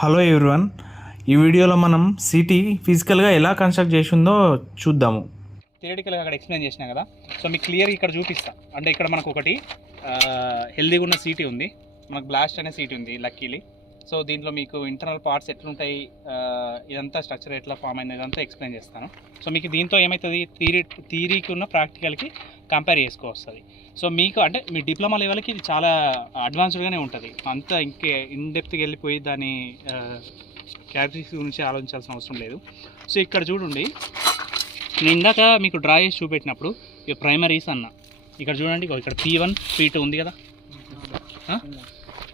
Hello everyone, ఈ వీడియోలో మనం సిటీ ఫిజికల్గా ఎలా కన్స్ట్రక్ట్ చేసిందో చూద్దాము. థియరిటికల్గా అక్కడ ఎక్స్ప్లెయిన్ చేసినా కదా. సో మీకు క్లియర్ ఇక్కడ చూపిస్తా. అంటే ఇక్కడ మనకు ఒకటి హెల్దీగా ఉన్న సీటీ ఉంది, మనకు బ్లాస్ట్ అనే సీటీ ఉంది లక్కీలీ. సో దీంట్లో మీకు ఇంటర్నల్ పార్ట్స్ ఎట్లుంటాయి, ఇదంతా స్ట్రక్చర్ ఎట్లా ఫామ్ అయింది ఇదంతా ఎక్స్ప్లెయిన్ చేస్తాను. సో మీకు దీంతో ఏమవుతుంది, థియరీకి ఉన్న ప్రాక్టికల్కి కంపేర్ చేసుకోవస్తుంది. సో మీకు అంటే మీ డిప్లొమా లెవెల్కి ఇది చాలా అడ్వాన్స్డ్గానే ఉంటుంది. అంతా ఇంకే ఇన్డెప్త్గా వెళ్ళిపోయి దాని క్యారెక్టరిస్టిక్స్ గురించి ఆలోచించాల్సిన అవసరం లేదు. సో ఇక్కడ చూడండి, నేను ఇందాక మీకు డ్రా చేసి చూపెట్టినప్పుడు ఇక ప్రైమరీస్ అన్న ఇక్కడ చూడండి, ఇక్కడ P1 P2 ఉంది కదా,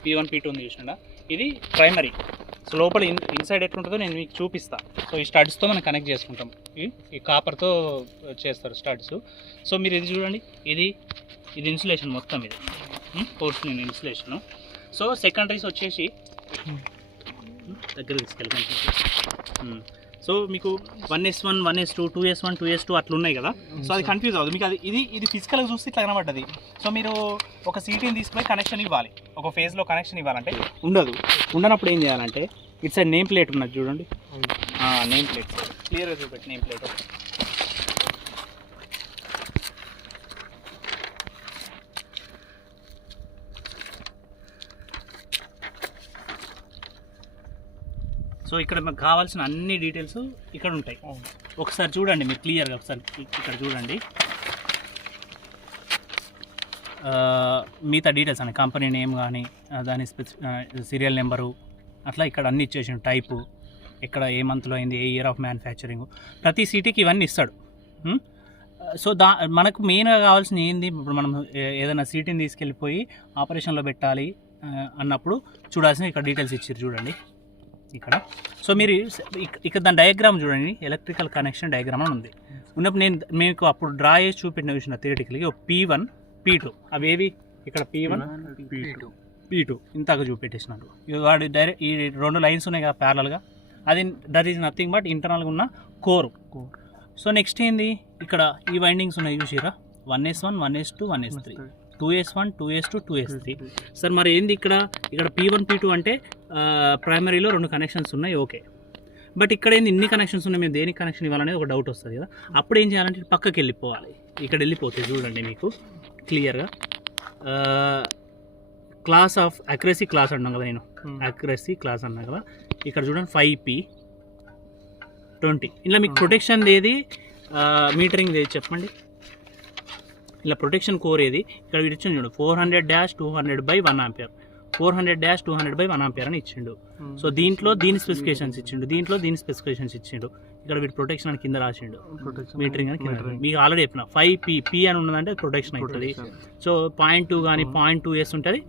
P1 P2 ఉంది చూసిండా, ఇది ప్రైమరీ. సో లోపల ఇన్సైడ్ ఎట్లుంటుందో నేను మీకు చూపిస్తా. సో ఈ స్టడ్స్తో మనం కనెక్ట్ చేసుకుంటాం, ఈ కాపర్తో చేస్తారు స్టడ్స్. సో మీరు ఇది చూడండి, ఇది ఇన్సులేషన్ మొత్తం, ఇది పోర్షన్ ఇన్సులేషను. సో సెకండరీస్ వచ్చేసి దగ్గర తీసుకెళ్ళి. సో మీకు 1S1 1S2 2S1 2S2 అట్లా ఉన్నాయి కదా. సో అది కన్ఫ్యూజ్ అవ్వదు మీకు. ఇది ఫిజికల్గా చూస్తే ఇట్లా కనబడ్డది. సో మీరు ఒక సీటీని తీసుకుపోయి కనెక్షన్ ఇవ్వాలి, ఒక ఫేజ్లో కనెక్షన్ ఇవ్వాలంటే ఉండనప్పుడు ఏం చేయాలంటే ఇటు సైడ్ నేమ్ ప్లేట్ ఉన్నది చూడండి, నేమ్ ప్లేట్ క్లియర్గా చూపెట్టి నేమ్ ప్లేట్. సో ఇక్కడ మనకు కావాల్సిన అన్ని డీటెయిల్స్ ఇక్కడ ఉంటాయి. ఒకసారి చూడండి మీరు క్లియర్గా, ఒకసారి ఇక్కడ చూడండి. మిగతా డీటెయిల్స్ అని కంపెనీ నేమ్ కానీ దాని సీరియల్ నెంబరు అట్లా ఇక్కడ అన్ని ఇచ్చేసాడు, టైపు ఎక్కడ ఏ మంత్లో అయింది, ఏ ఇయర్ ఆఫ్ మ్యానుఫ్యాక్చరింగ్, ప్రతి సిటీకి ఇవన్నీ ఇస్తాడు. సో మనకు మెయిన్గా కావాల్సిన ఏంది, ఇప్పుడు మనం ఏదైనా సీటీని తీసుకెళ్ళిపోయి ఆపరేషన్లో పెట్టాలి అన్నప్పుడు చూడాల్సిన ఇక్కడ డీటెయిల్స్ ఇచ్చారు చూడండి ఇక్కడ. సో మీరు ఇక్కడ దాని డయాగ్రామ్ చూడండి, ఎలక్ట్రికల్ కనెక్షన్ డయాగ్రామ్ అని ఉంది. ఉన్నప్పుడు నేను మీకు అప్పుడు డ్రా చేసి చూపెట్టిన విషయం థియరిటికల్గా P1 P2 అవేవి ఇక్కడ P1 P2 ఇంతగా చూపెట్టేసినాడు. వాడు డైరెక్ట్ ఈ రెండు లైన్స్ ఉన్నాయి కదా ప్యారల్గా, అది దట్ ఈజ్ నథింగ్ బట్ ఇంటర్నల్గా ఉన్న కోర్. సో నెక్స్ట్ ఏంది, ఇక్కడ ఈ వైండింగ్స్ ఉన్నాయి చూసిరా, 1S1 1S2 1S3 2S1 2S2 2S3. Sir మరి ఏంది ఇక్కడ P1 P2 అంటే ప్రైమరీలో రెండు కనెక్షన్స్ ఉన్నాయి, ఓకే. బట్ ఇక్కడ ఏంది ఇన్ని కనెక్షన్స్ ఉన్నాయి, మేము దేనికి కనెక్షన్ ఇవ్వాలనేది ఒక డౌట్ వస్తుంది కదా. అప్పుడు ఏం చేయాలంటే పక్కకి వెళ్ళిపోవాలి. ఇక్కడ వెళ్ళిపోతే చూడండి మీకు క్లియర్గా క్లాస్ ఆఫ్ అక్యురసీ క్లాస్ అన్నాం కదా, నేను అక్యురసీ క్లాస్ అన్నా కదా. ఇక్కడ చూడండి 5P20. ఇలా మీకు ప్రొటెక్షన్ ఏది, మీటరింగ్ ఏది చెప్పండి. ఇలా ప్రొటెక్షన్ కోర్ ఏది ఇక్కడ ఇచ్చిండు చూడు, 400-200/1 ఆంపియర్, 400-200/1 ఆంపియర్ అని ఇచ్చిండు. సో దీంట్లో దీని స్పెసిఫికేషన్స్ ఇచ్చిండు, దీంట్లో దీని స్పెసిఫికేషన్స్ ఇచ్చిండు. ఇక్కడ వీటి ప్రొటెక్షన్ అని కింద రాసిండు, మీటరింగ్ అని కింద. మీకు ఆల్రెడీ చెప్పిన 5P అని ఉన్నదంటే ప్రొటెక్షన్ అవుతుంది. సో 0.2 కానీ 0.2S ఉంటుంది,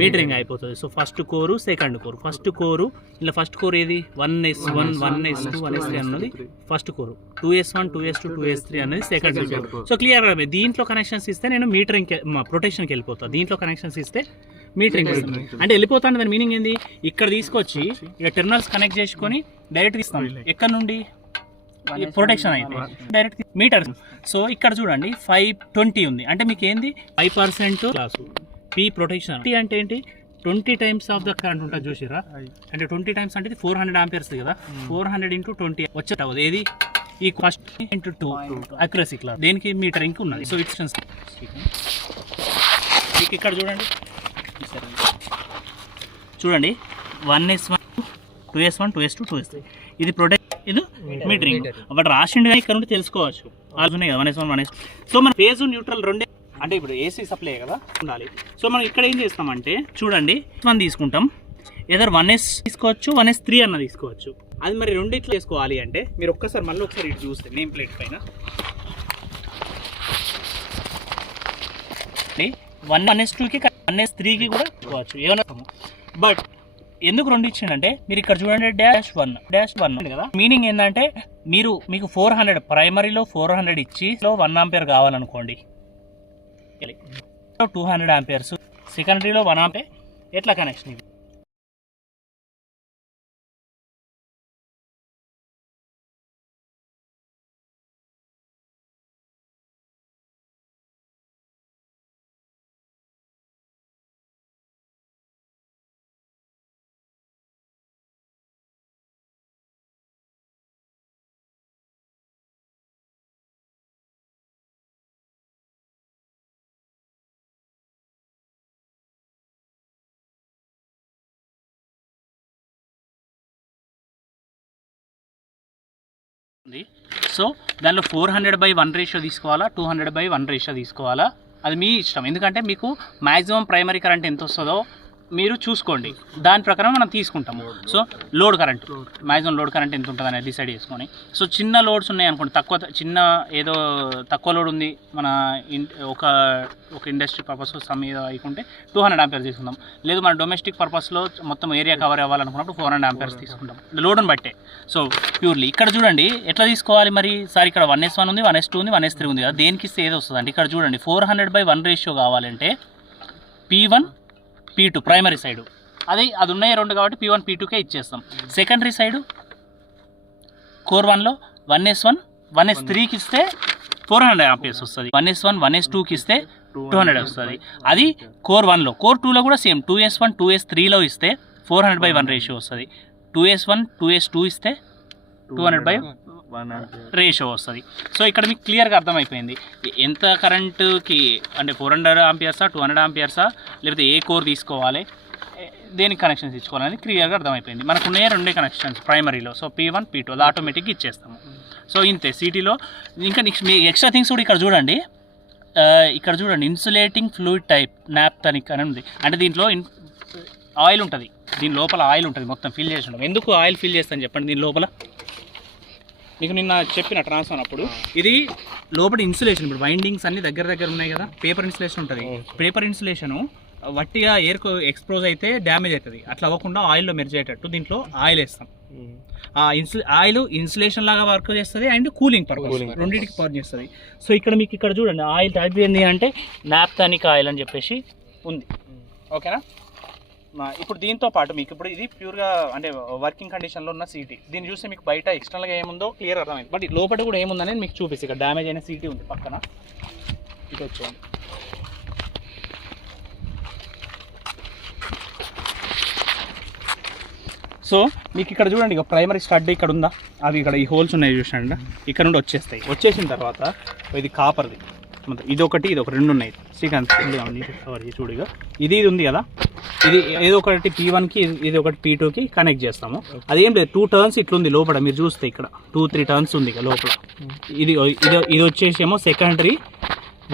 మీటరింగ్ అయిపోతుంది. సో ఫస్ట్ కోరు సెకండ్ కోరు. ఫస్ట్ కోరు ఇలా ఫస్ట్ కోర్ ఏది 1S1 1S2 1S3 అన్నది ఫస్ట్ కోరు, 2S1 2S2 2S3 అనేది సెకండ్ కోర్. సో క్లియర్ గా దీంట్లో కనెక్షన్స్ ఇస్తే నేను మీటరింగ్ ప్రొటెక్షన్కి వెళ్ళిపోతాను, దీంట్లో కనెక్షన్స్ ఇస్తే మీటరింగ్ అంటే వెళ్ళిపోతాను. దాని మీనింగ్ ఏంది, ఇక్కడ తీసుకొచ్చి ఇక టెర్మినల్స్ కనెక్ట్ చేసుకొని డైరెక్ట్ ఇస్తాం. ఎక్కడ నుండి ప్రొటెక్షన్ అయితే డైరెక్ట్ మీటర్. సో ఇక్కడ చూడండి 520 ఉంది అంటే మీకు ఏంది 5% క్లాసు P ప్రొటెక్షన్. అంటే ఏంటి, 20 టైమ్స్ ఆఫ్ ద కరెంట్ ఉంటుంది చూసిరా, అంటే 20 టైమ్స్ అంటే 400 ఆంపియర్స్ కదా, 400 × 20 వచ్చేది ఏది, ఈ ఫస్ట్ × 2 అక్యురసీ క్లాస్ దేనికి మీటరింగ్ ఉన్నది. సో ఇట్స్ ఇక్కడ చూడండి 1S1 2S1 2S2 2S3 ఇది ప్రొటెక్ట్, ఇది మీటరింగ్. బట్ రాసిండు కానీ ఇక్కడ నుండి తెలుసుకోవచ్చు, ఉన్నాయి కదా 1S1 1S2. సో మన ఫేజ్ న్యూట్రల్ రెండే, అంటే ఇప్పుడు AC సప్లై కదా ఉండాలి. సో మనం ఇక్కడ ఏం చేస్తామంటే చూడండి 1 తీసుకుంటాం, ఏదర్ 1S తీసుకోవచ్చు 1S3 అన్న తీసుకోవచ్చు. అది మరి రెండిట్లో చేసుకోవాలి అంటే మీరు ఒక్కసారి మళ్ళీ ఒకసారి ఇటు చూస్తే నేమ్ ప్లేట్ పైన 1S2కి 1S3కి కూడా తీసుకోవచ్చు ఏమన్నా. బట్ ఎందుకు రెండు ఇచ్చిండంటే మీరు ఇక్కడ చూడండి -1 కదా, మీనింగ్ ఏంటంటే మీకు 400 ప్రైమరీలో 400 ఇచ్చి 1 ఆంపియర్ కావాలనుకోండి, 200 ఆంపియర్స్ సెకండరీలో 1 ఆంపియర్ ఎట్లా కనెక్షన్ ఉంది. సో దానిలో 400/1 రేషియో తీసుకోవాలా, 200/1 రేషియో తీసుకోవాలా, అది మీ ఇష్టం. ఎందుకంటే మీకు మ్యాక్సిమం ప్రైమరీ కరెంట్ ఎంత వస్తుందో మీరు చూసుకోండి, దాని ప్రకారం మనం తీసుకుంటాము. So load current, maximum load current ఎంత ఉంటుంది అనేది డిసైడ్ చేసుకొని, సో చిన్న లోడ్స్ ఉన్నాయి అనుకోండి, చిన్న ఏదో తక్కువ లోడ్ ఉంది మన ఒక ఇండస్ట్రీ పర్పస్ సమ్ ఏదో అయికుంటే 200 ఆంపియర్స్ తీసుకుందాం. లేదు మన డొమెస్టిక్ పర్పస్లో మొత్తం ఏరియా కవర్ అవ్వాలనుకున్నప్పుడు 400 ఆంపియర్స్ తీసుకుంటాం, లోడ్ని బట్టే. సో ప్యూర్లీ ఇక్కడ చూడండి ఎట్లా తీసుకోవాలి మరి. సార్ ఇక్కడ 1S1 ఉంది, 1S2 ఉంది, 1S3 ఉంది కదా, దేనికి ఇస్తే ఏది వస్తుంది అంటే ఇక్కడ చూడండి 400/1 రేషియో కావాలంటే P1 P2 ప్రైమరీ సైడు, అది ఉన్నాయి 2 కాబట్టి P1 P2కే ఇచ్చేస్తాం. సెకండరీ సైడు కోర్ 1లో 1S1 1S3కి ఇస్తే 400 ఆంపియర్స్ వస్తుంది, 1S1 1S2కి ఇస్తే 200 వస్తుంది. అది కోర్ 1లో. కోర్ 2లో కూడా సేమ్ 2S1 2S3లో ఇస్తే 400/1 రేషియో వస్తుంది, 2S1 2S2 ఇస్తే 200/1 రేషియో వస్తుంది. సో ఇక్కడ మీకు క్లియర్గా అర్థమైపోయింది ఎంత కరెంటుకి అంటే 400 ఆంపియర్సా 200 ఆంపియర్సా లేకపోతే ఏ కోర్ తీసుకోవాలి, దేనికి కనెక్షన్స్ ఇచ్చుకోవాలని క్లియర్గా అర్థమైపోయింది. మనకు ఉన్నాయి 2 కనెక్షన్స్ ప్రైమరీలో. సో P1 P2 అది ఆటోమేటిక్గా ఇచ్చేస్తాము. సో ఇంతే సిటీలో. ఇంకా నెక్స్ట్ మీ ఎక్స్ట్రా థింగ్స్ కూడా ఇక్కడ చూడండి, ఇన్సులేటింగ్ ఫ్లూయిడ్ టైప్ నాప్థనిక్ అని ఉంది. అంటే దీంట్లో ఆయిల్ ఉంటుంది, దీని లోపల ఆయిల్ ఉంటుంది, మొత్తం ఫిల్ చేసి ఉంటాం. ఎందుకు ఆయిల్ ఫిల్ చేస్తాను చెప్పండి. దీని లోపల మీకు నిన్న చెప్పిన ట్రాన్స్ఫార్మర్ అప్పుడు ఇది లోపల ఇన్సులేషన్, ఇప్పుడు వైండింగ్స్ అన్ని దగ్గర ఉన్నాయి కదా, పేపర్ ఇన్సులేషన్ ఉంటుంది. పేపర్ ఇన్సులేషను వట్టిగా ఎయిర్కు ఎక్స్పోజ్ అయితే డ్యామేజ్ అవుతుంది, అట్లా అవ్వకుండా ఆయిల్లో మెర్జ్ అయ్యేటట్టు దీంట్లో ఆయిల్ వేస్తాం. ఆ ఆయిల్ ఇన్సులేషన్ లాగా వర్క్ చేస్తుంది అండ్ కూలింగ్ పర్పస్ రెండింటికి పవర్ చేస్తుంది. సో ఇక్కడ మీకు ఇక్కడ చూడండి ఆయిల్ టైప్ ఏంటి అంటే నాప్థానిక్ ఆయిల్ అని చెప్పేసి ఉంది. ఓకేనా. ఇప్పుడు దీంతో పాటు మీకు ఇప్పుడు ఇది ప్యూర్గా అంటే వర్కింగ్ కండిషన్లో ఉన్న సీటీ, దీన్ని చూస్తే మీకు బయట ఎక్స్టర్నల్గా ఏముందో క్లియర్ అర్థమైంది. బట్ లోపల కూడా ఏముందనేది మీకు చూపిస్తే ఇక్కడ డ్యామేజ్ అయిన సీటీ ఉంది పక్కన. ఇది వచ్చేయండి. సో మీకు ఇక్కడ చూడండి, ఇక ప్రైమరీ స్టడ్ ఇక్కడ ఉందా, అవి ఇక్కడ ఈ హోల్స్ ఉన్నాయి చూసండి, ఇక్కడ నుండి వచ్చేస్తాయి. వచ్చేసిన తర్వాత ఇది కాపర్ది, ఇది ఒకటి 2 ఉన్నాయి. శ్రీకాంత్ చూడిగా ఇది ఉంది కదా, ఇది ఏదో ఒకటి P1కి ఇది ఒకటి P2కి కనెక్ట్ చేస్తాము. అదేం లేదు 2 టర్న్స్ ఇట్లుంది లోపల, మీరు చూస్తే ఇక్కడ 2-3 టర్న్స్ ఉంది ఇక లోపల. ఇది వచ్చేసేమో సెకండరీ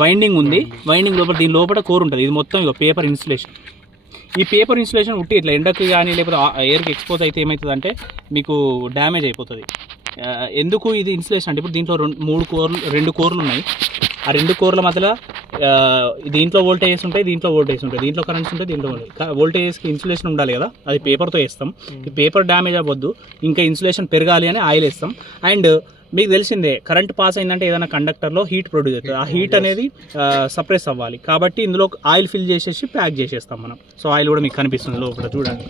వైండింగ్ ఉంది, వైండింగ్ లోపల దీని లోపల కోర్ ఉంటుంది. ఇది మొత్తం ఇక పేపర్ ఇన్సులేషన్. ఈ పేపర్ ఇన్సులేషన్ ఉట్టి ఇట్లా ఎండకి కానీ లేకపోతే ఎయిర్కి ఎక్స్పోజ్ అయితే ఏమవుతుంది అంటే మీకు డ్యామేజ్ అయిపోతుంది. ఎందుకు ఇది ఇన్సులేషన్ అంటే ఇప్పుడు దీంట్లో 2 కోర్లు ఉన్నాయి. ఆ 2 కోర్ల మధ్యలో దీంట్లో వోల్టేజెస్ ఉంటాయి, దీంట్లో వోల్టేజెస్ ఉంటాయి, దీంట్లో కరెంట్స్ ఉంటాయి, దీంట్లో వోల్టేజెస్కి ఇన్సులేషన్ ఉండాలి కదా, అది పేపర్తో వేస్తాం. ఈ పేపర్ డ్యామేజ్ అవ్వద్దు, ఇంకా ఇన్సులేషన్ పెరగాలి అని ఆయిల్ వేస్తాం. అండ్ మీకు తెలిసిందే కరెంట్ పాస్ అయిందంటే ఏదైనా కండక్టర్లో హీట్ ప్రొడ్యూస్ అవుతుంది, ఆ హీట్ అనేది సప్రెస్ అవ్వాలి. కాబట్టి ఇందులో ఆయిల్ ఫిల్ చేసేసి ప్యాక్ చేసేస్తాం మనం. సో ఆయిల్ కూడా మీకు కనిపిస్తుంది లోపల చూడండి.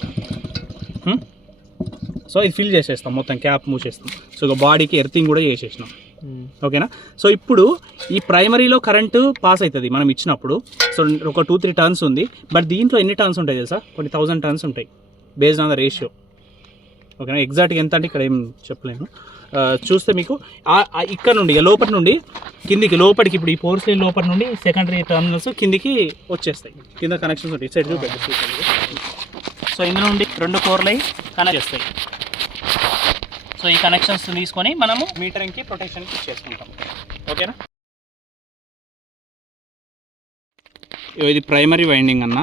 సో ఇది ఫిల్ చేసేస్తాం, మొత్తం క్యాప్ మూసేస్తాం. సో ఇక బాడీకి ఎర్తింగ్ కూడా చేసేసినాం. ఓకేనా. సో ఇప్పుడు ఈ ప్రైమరీలో కరెంటు పాస్ అవుతుంది మనం ఇచ్చినప్పుడు. సో ఒక 2-3 టర్న్స్ ఉంది. బట్ దీంట్లో ఎన్ని టర్న్స్ ఉంటాయి తెలుసా, కొన్ని 1000 టర్న్స్ ఉంటాయి బేస్డ్ ఆన్ ద రేషియో. ఓకేనా. ఎగ్జాక్ట్గా ఎంత అంటే ఇక్కడ ఏం చెప్పలేను. చూస్తే మీకు ఇక్కడ నుండి లోపల నుండి కిందికి లోపలికి ఇప్పుడు ఈ ఫోర్స్ లైన్ లోపల నుండి సెకండరీ టర్మినల్స్ కిందికి వచ్చేస్తాయి, కింద కనెక్షన్స్ ఉంటాయి. సైడ్ చూపెట్టి. సో ఇందులో నుండి 2 కోర్లు కనెక్ట్ చేస్తాయి. సో ఈ కనెక్షన్స్ తీసుకొని మనము మీటరింగ్కి ప్రొటెక్షన్కి చేసుకుంటాం. ఓకేనా. ఇది ప్రైమరీ వైండింగ్ అన్న,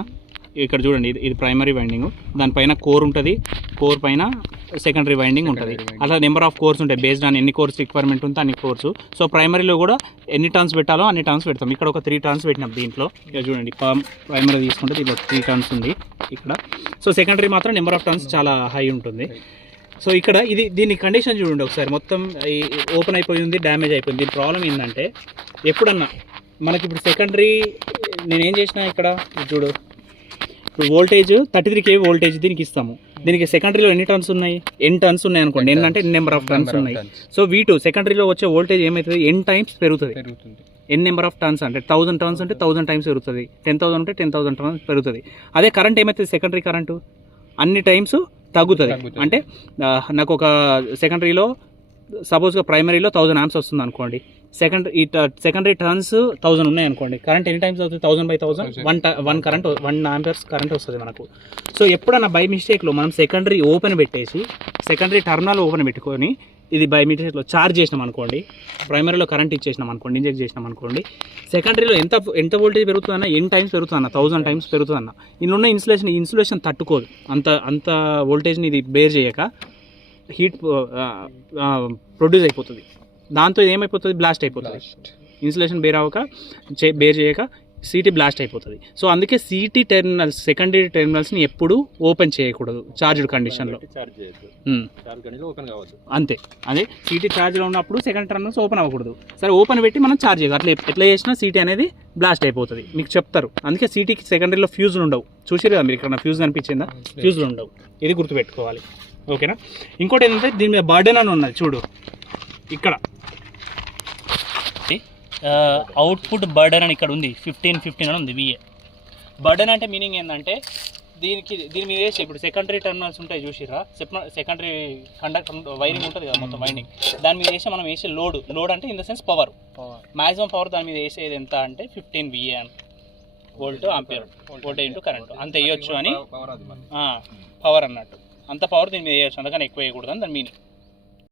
ఇక్కడ చూడండి ఇది ప్రైమరీ వైండింగ్, దానిపైన కోర్ ఉంటుంది, కోర్ పైన సెకండరీ వైండింగ్ ఉంటుంది. అట్లా నెంబర్ ఆఫ్ కోర్స్ ఉంటాయి బేస్డ్ ఆన్ ఎన్ని కోర్స్ రిక్వైర్మెంట్ ఉంటే అన్ని కోర్సు. సో ప్రైమరీలో కూడా ఎన్ని టర్న్స్ పెట్టాలో అన్ని టర్న్స్ పెడతాం. ఇక్కడ ఒక 3 టర్న్స్ పెట్టినాం దీంట్లో. ఇక్కడ చూడండి ప్రైమరీ తీసుకుంటే దీంట్లో 3 టర్న్స్ ఉంది ఇక్కడ. సో సెకండరీ మాత్రం నెంబర్ ఆఫ్ టర్న్స్ చాలా హై ఉంటుంది. సో ఇక్కడ దీని కండిషన్ చూడండి ఒకసారి, మొత్తం ఓపెన్ అయిపోయి ఉంది, డ్యామేజ్ అయిపోయింది. దీని ప్రాబ్లం ఏంటంటే ఎప్పుడన్నా మనకి ఇప్పుడు సెకండరీ నేనేం చేసిన ఇక్కడ చూడు, ఇప్పుడు వోల్టేజ్ 33 kV వోల్టేజ్ దీనికి ఇస్తాము. దీనికి సెకండరీలో ఎన్ని టర్న్స్ ఉన్నాయి, n టర్న్స్ ఉన్నాయి అనుకోండి. n అంటే నెంబర్ ఆఫ్ టర్న్స్ ఉన్నాయి. సో V2 సెకండరీలో వచ్చే వోల్టేజ్ ఏమవుతుంది, n టైమ్స్ పెరుగుతుంది. n నెంబర్ ఆఫ్ టర్న్స్ అంటే 1000 టర్న్స్ అంటే 1000 టైమ్స్ పెరుగుతుంది, 10,000 ఉంటే 10,000 టర్న్స్ పెరుగుతుంది. అదే కరెంట్ ఏమవుతుంది, సెకండరీ కరెంటు అన్ని టైమ్స్ తగ్గుతుంది. అంటే నాకు ఒక సెకండరీలో సపోజ్గా ప్రైమరీలో 1000 amps వస్తుంది అనుకోండి, సెకండరీ టర్న్స్ 1000 ఉన్నాయి అనుకోండి, కరెంట్ ఎన్ని టైమ్స్ అవుతుంది, 1000/1000 1 amps కరెంట్ వస్తుంది మనకు. సో ఎప్పుడన్నా బై మిస్టేక్లో మనం సెకండరీ ఓపెన్ పెట్టేసి సెకండరీ టర్మినల్ ఓపెన్ పెట్టుకొని ఇది బయోమీటర్లో ఛార్జ్ చేసినాం అనుకోండి, ప్రైమరీలో కరెంట్ ఇచ్చేసినాం అనుకోండి, ఇంజెక్ట్ చేసినాం అనుకోండి, సెకండరీలో ఎంత వోల్టేజ్ పెరుగుతుందన్న, ఎన్ని టైమ్స్ పెరుగుతుందన్న, 1000 టైమ్స్ పెరుగుతుందన్న. ఇందులో ఉన్న ఇన్సులేషన్ తట్టుకోదు, అంత వోల్టేజ్ని ఇది బేర్ చేయక హీట్ ప్రొడ్యూస్ అయిపోతుంది. దాంతో ఇది ఏమైపోతుంది, బ్లాస్ట్ అయిపోతుంది. ఇన్సులేషన్ బేర్ చేయక సిటీ బ్లాస్ట్ అయిపోతుంది. సో అందుకే సిటీ టెర్మినల్స్, సెకండరీ టెర్మినల్స్ని ఎప్పుడు ఓపెన్ చేయకూడదు చార్జ్డ్ కండిషన్లో. అంతే, అదే సిటీ ఛార్జ్లో ఉన్నప్పుడు సెకండ్ టెర్మినల్స్ ఓపెన్ అవ్వకూడదు. సరే ఓపెన్ పెట్టి మనం ఛార్జ్ చేయాలి. అట్లా ఎట్లా చేసినా సిటీ అనేది బ్లాస్ట్ అయిపోతుంది, మీకు చెప్తారు. అందుకే సిటీకి సెకండరీలో ఫ్యూజులు ఉండవు. చూసారు కదా మీరు, ఇక్కడ ఫ్యూజ్ కనిపించిందా, ఫ్యూజులు ఉండవు. ఇది గుర్తుపెట్టుకోవాలి, ఓకేనా. ఇంకోటి ఏంటంటే దీని మీద బర్డెన్ అని ఉన్నది చూడు, ఇక్కడ అవుట్పుట్ బర్డెన్ అని ఇక్కడ ఉంది, 15 అని ఉంది VA. బర్డెన్ అంటే మీనింగ్ ఏంటంటే దీని మీద వేసి ఇప్పుడు సెకండరీ టెర్మినల్స్ ఉంటాయి చూసిరా, సెకండరీ కండక్టర్ వైరింగ్ ఉంటుంది కదా, మొత్తం వైండింగ్, దాని మీద వేసి మనం వేసే లోడ్ అంటే in the sense power, maximum power దాని మీద వేసేది ఎంత అంటే 15 VA అని, volt ampere, voltage into current, అంత వేయొచ్చు అని పవర్ అన్నట్టు. అంత పవర్ దీని మీద వేయచ్చు, అందుకని ఎక్కువ వేయకూడదు అని దాని మీనింగ్.